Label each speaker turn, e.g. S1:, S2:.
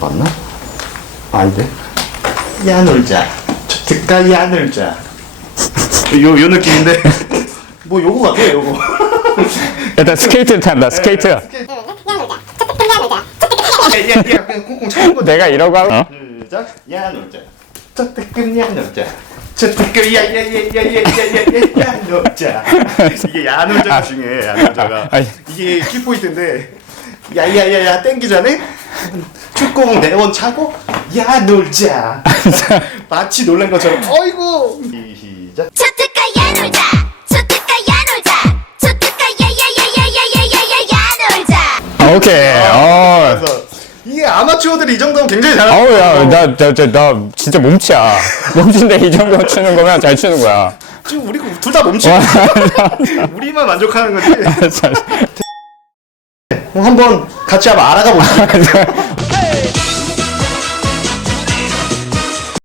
S1: 맞나? 아닌데. 야 놀자. 특가 야 놀자. 요, 요 느낌인데. 뭐 요거 같아 요거.
S2: 일단 스케이트 탄다 스케이트
S1: 야, 야, 야, 그냥 콩콩 차는 거지.
S2: 내가 이러고 하고 어?
S1: 시작. 야 놀자. 저 뜨끔 야 놀자. 저 뜨끔 야야야야야야야야 놀자. 이게 야 놀자가 중요해. 야 놀자가.
S2: 아니.
S1: 이게 키포인트인데 야야야야 땡기 전에 축구공 네번 차고? 야 놀자. 마치 놀란 것처럼. 어이구. 시작.
S3: 야놀자. 야놀자. 저특가 야야야야야야야야야 놀자.
S2: 아, 오케이. 어.
S1: 그래서 이게 아마추어들이 이 정도면 굉장히 잘하는
S2: 어우 야나 나, 나, 나 진짜 몸치야. 몸치인데 이 정도 추는 거면 잘 추는 거야.
S1: 지금 우리 둘 다 몸치. 우리만 만족하는 거지.
S2: 아,
S1: 한번 같이 한번 알아가 보시죠.